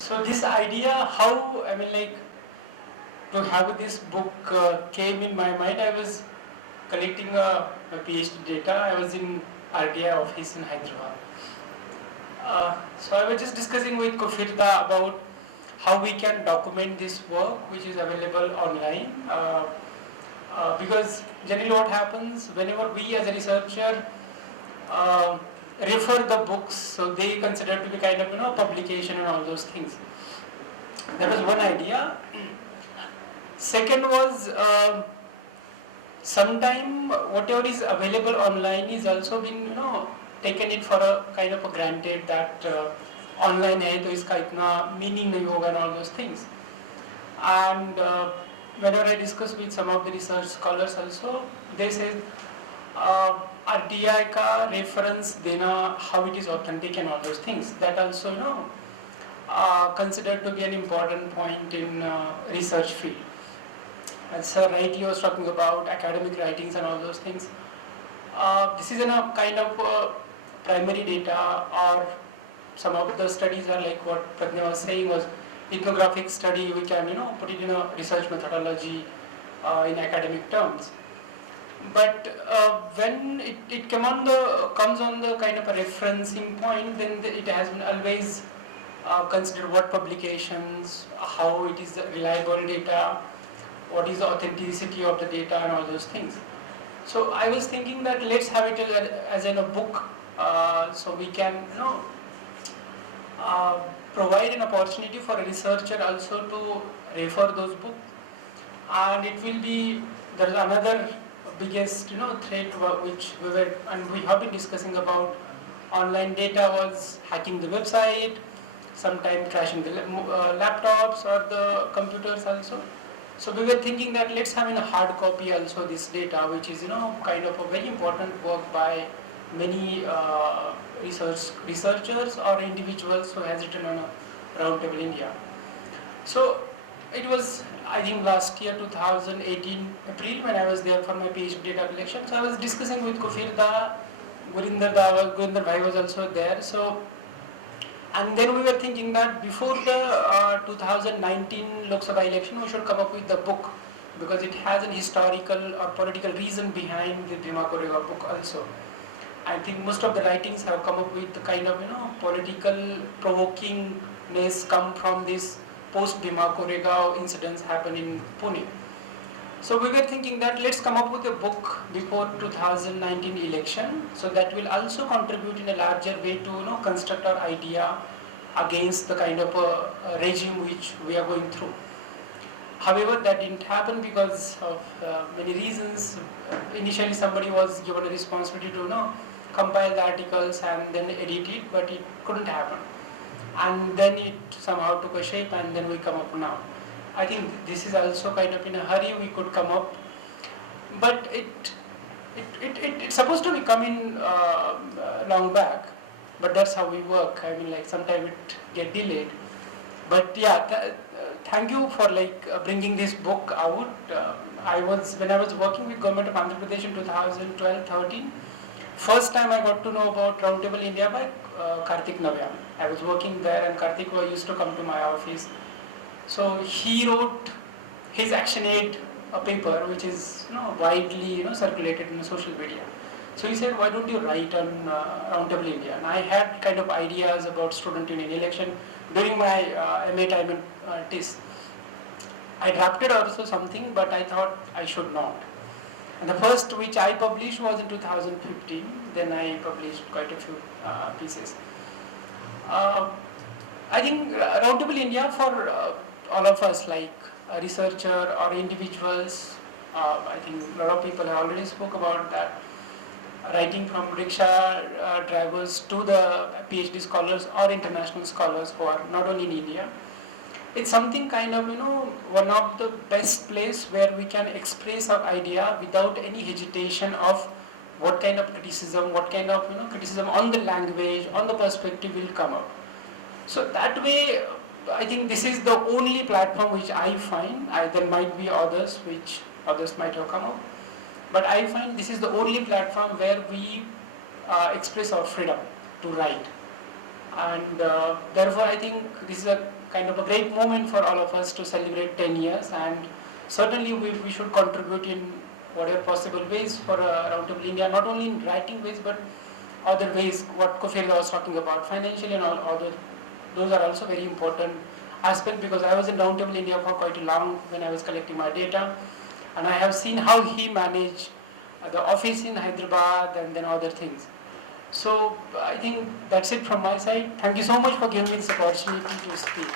So this idea, how, I mean like, to have this book came in my mind. I was collecting my PhD data. I was in RDI office in Hyderabad. So I was just discussing with Kofirda about how we can document this work which is available online. Because generally what happens whenever we as a researcher uh, refer the books, so they consider to be kind of publication and all those things. That was one idea. Second was sometime whatever is available online is also been taken it for a kind of a granted that online hai to iska itna meaning nahi hoga and all those things. And whenever I discuss with some of the research scholars also, they say RTI ka reference dena, how it is authentic and all those things. That also considered to be an important point in research field. As Sir rightly was talking about academic writings and all those things. This is a kind of primary data, or some of the studies are like what Pratnya was saying was ethnographic study. We can put it in a research methodology in academic terms. But when it comes on the kind of a referencing point, then it has been always considered what publications, how it is reliable data, what is the authenticity of the data and all those things. So I was thinking that let's have it as in a book, so we can provide an opportunity for a researcher also to refer those books. And it will be, there is another biggest threat which we have been discussing about online data was hacking the website, sometimes crashing the laptops or the computers also. So we were thinking that let's have in a hard copy also this data, which is kind of a very important work by many researchers or individuals who has written on a Roundtable India. So it was, I think, last year 2018 April when I was there for my PhD data collection. So I was discussing with Kofirda, Gurinder Bhai was also there. So, and then we were thinking that before the 2019 Lok Sabha election, we should come up with the book, because it has an historical or political reason behind the Bhima Koregaon book also. I think most of the writings have come up with the kind of political provokingness come from this post Bhima Koregaon incidents happen in Pune. So we were thinking that let's come up with a book before 2019 election, so that will also contribute in a larger way to construct our idea against the kind of a regime which we are going through. However, that didn't happen because of many reasons. Initially somebody was given a responsibility to compile the articles and then edit it, but it couldn't happen. And then it somehow took a shape, and then we come up now. I think this is also kind of in a hurry we could come up, but it's supposed to be coming long back, but that's how we work. I mean, like sometimes it get delayed. But yeah, thank you for bringing this book out. When I was working with Government of Andhra Pradesh in 2012-13, first time I got to know about Roundtable India by Karthik Navyam. I was working there, and Karthik used to come to my office. So he wrote his Action Aid paper, which is widely circulated in social media. So he said, why don't you write on Roundtable India? And I had kind of ideas about student union election during my MA time in TIS. I drafted also something, but I thought I should not. And the first which I published was in 2015. Then I published quite a few pieces. I think Roundtable India for all of us, like a researcher or individuals, I think a lot of people have already spoke about that. Writing from rickshaw drivers to the PhD scholars or international scholars who are not only in India. It's something kind of one of the best place where we can express our idea without any hesitation of what kind of criticism, criticism on the language, on the perspective will come up. So that way, I think this is the only platform which I find. There might be others which others might have come up, but I find this is the only platform where we express our freedom to write. And therefore I think this is a kind of a great moment for all of us to celebrate 10 years, and certainly we should contribute in whatever possible ways for Roundtable India, not only in writing ways but other ways, what Kofirda was talking about, financially and all other, those are also very important aspect, because I was in Roundtable India for quite a long when I was collecting my data, and I have seen how he managed the office in Hyderabad and then other things. So I think that's it from my side. Thank you so much for giving me this opportunity to speak.